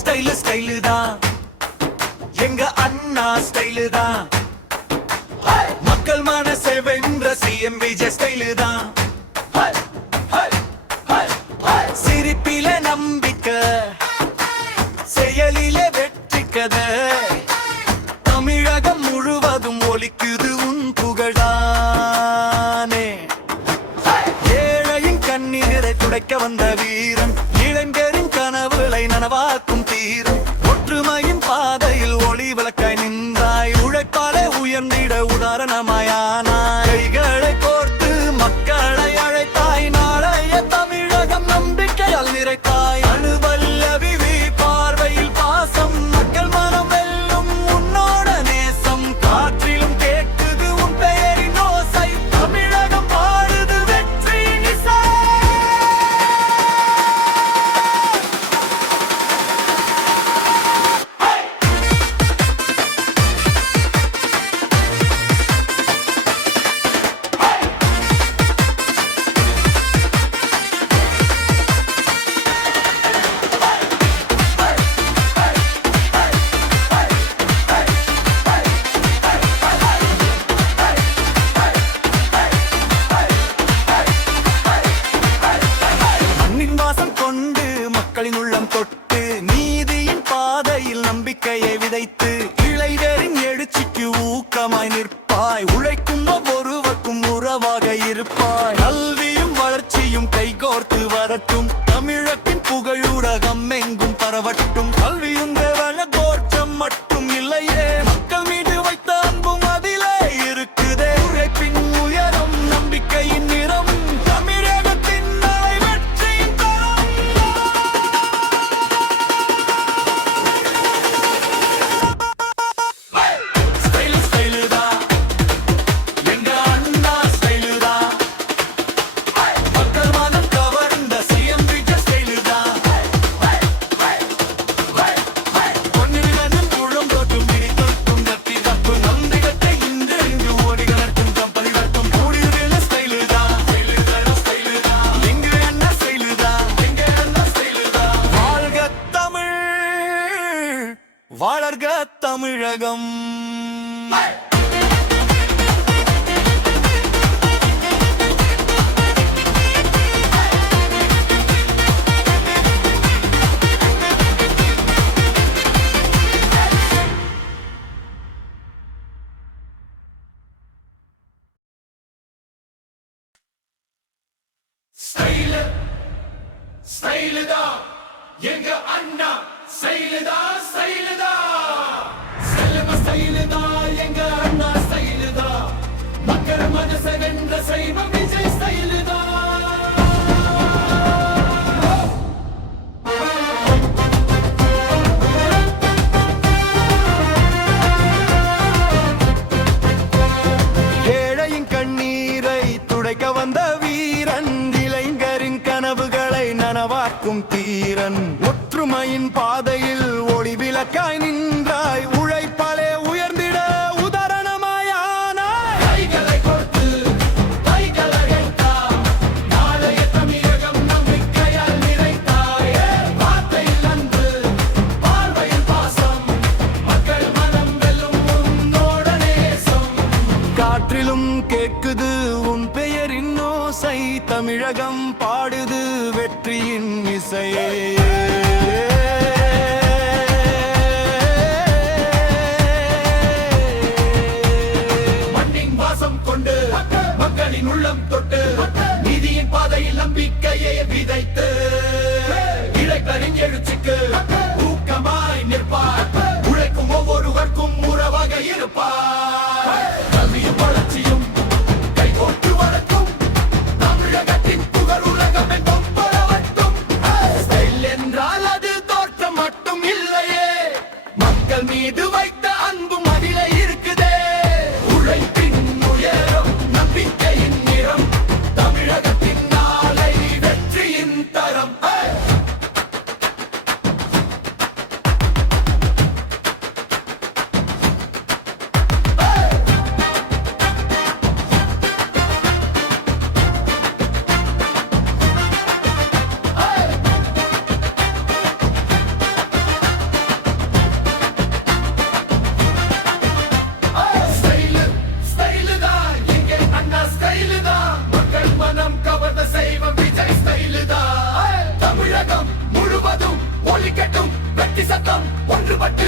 style style தான் எங்க அண்ணா style தான் மக்கள் மனசை வென்ற சிஎம் விஜய் ஸ்டைலு தான் சிரிப்பில நம்பிக்கை செயலிலே வெற்றி கதை தமிழகம் முழுவதும் ஒலிக்குது உன் புகழானே ஏழையின் கண்ணீரை துடைக்க வந்த வீரன் இளைஞரின் கனவுகளை நனவாக்கும் தீரன் ஒற்றுமையின் பாதையில் ஒளி விளக்காய் நின்றாய் உழைப்பாலே உயர்ந்திட உதாரணமாயானாய் கைகளை கோர்த்து மக்களை அழைத்தாய் நாளைய தமிழகம் நம்பிக்கையால் நிறைத்தாய் அனுபல்லவி பார்வையில் பாசம் மக்கள் மனம் வெல்லும் உன்னோட நேசம் காற்றிலும் கேட்குது உன் பெயரின் ஓசை தமிழகம் பாடுது வெற்றி இசை கொண்டு மக்களின் உள்ளம் தொட்டு நீதியின் பாதையில் நம்பிக்கையை விதைத்து இளைஞரின் எழுச்சிக்கு ஊக்கமாய் நிற்பாய் உழைக்கும் ஒவ்வொருவருக்கும் உறவாக இருப்பாய் கல்வியும் வளர்ச்சியும் கைகோர்த்து வரட்டும் தமிழத்தின் புகழுலகம் எங்கும் பரவட்டும் கல்வியும் தேவன கோற்றம் மட்டும் இல்லையே மக்கள் மீது வைத்த அன்பும் அதிலே இருக்குதே உழைப்பின் உயரம் நம்பிக்கையின் நிறம் வளர்க தமிழகம் ஸ்டைலுதா எங்க அண்ணா ஸ்டைலுதா ஸ்டைலுதா செல்வ ஸ்டைலுதா எங்க அண்ணா ஸ்டைலுதா மக்கள் மனசை வென்ற செய்வ விஜய் ஸ்டைலுதா ஏழையின் கண்ணீரை துடைக்க வந்த வீரன் இளைஞரின் கனவுகளை நனவாக்கும் தீரன் ஒற்றுமையின் பாதையில் ஒளி விளக்காய் நின்றாய் உழைப்பாலே உயர்ந்திட உதாரணமாயானாய் கைகளை கொடுத்து கைகளை அழைத்தாய் நாளைய தமிழகம் நம்பிக்கையால் நிறைத்தாய் வார்த்தையில் அன்பு பார்வையில் பாசம் மக்கள் மனம் வெல்லும் உன்னோட நேசம் காற்றிலும் கேட்குது உன் பெயரின் ஓசை தமிழகம் பாடுது வெற்றியின் இசையே மண்ணின் வாசம் கொண்டு மக்களின் உள்ளம் தொட்டு நீதியின் பாதையில் நம்பிக்கையை விதைத்து இளைஞரின் எழுச்சிக்கு ஊக்கமாய் நிற்பார் உழைக்கும் ஒவ்வொருவருக்கும் உறவாக இருப்பார் கல்வியும் வளர்ச்சியும் கைகோர்த்து வரட்டும் தமிழகத்தின் புகழ் உலகம் எங்கும் பரவட்டும் ஸ்டைல் சத்தம் ஒன்றுபட்டு